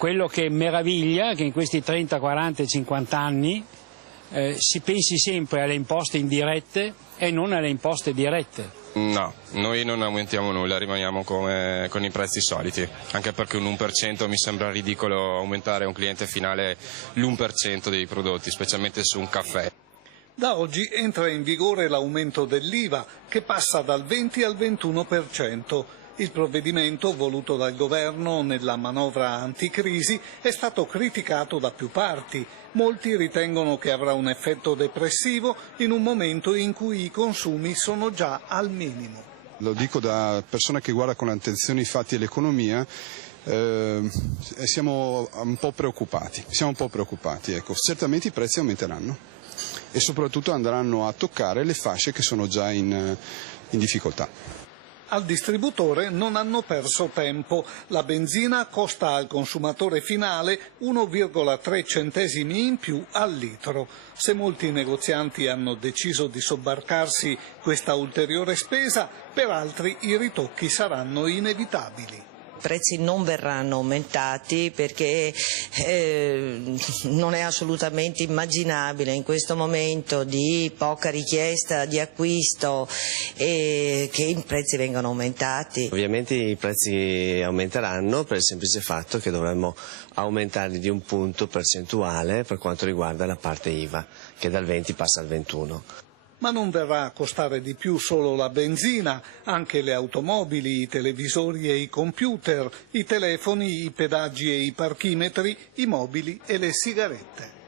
Quello che meraviglia è che in questi 30, 40, 50 anni si pensi sempre alle imposte indirette e non alle imposte dirette. No, noi non aumentiamo nulla, rimaniamo con i prezzi soliti, anche perché un 1% mi sembra ridicolo aumentare a un cliente finale l'1% dei prodotti, specialmente su un caffè. Da oggi entra in vigore l'aumento dell'IVA, che passa dal 20 al 21%. Il provvedimento, voluto dal governo nella manovra anticrisi, è stato criticato da più parti. Molti ritengono che avrà un effetto depressivo in un momento in cui i consumi sono già al minimo. Lo dico da persona che guarda con attenzione i fatti e l'economia. Siamo un po' preoccupati, ecco. Certamente i prezzi aumenteranno e soprattutto andranno a toccare le fasce che sono già in difficoltà. Al distributore non hanno perso tempo. La benzina costa al consumatore finale 1,3 centesimi in più al litro. Se molti negozianti hanno deciso di sobbarcarsi questa ulteriore spesa, per altri i ritocchi saranno inevitabili. I prezzi non verranno aumentati perché non è assolutamente immaginabile in questo momento di poca richiesta di acquisto che i prezzi vengano aumentati. Ovviamente i prezzi aumenteranno per il semplice fatto che dovremmo aumentarli di un punto percentuale per quanto riguarda la parte IVA, che dal 20 passa al 21. Ma non verrà a costare di più solo la benzina, anche le automobili, i televisori e i computer, i telefoni, i pedaggi e i parchimetri, i mobili e le sigarette.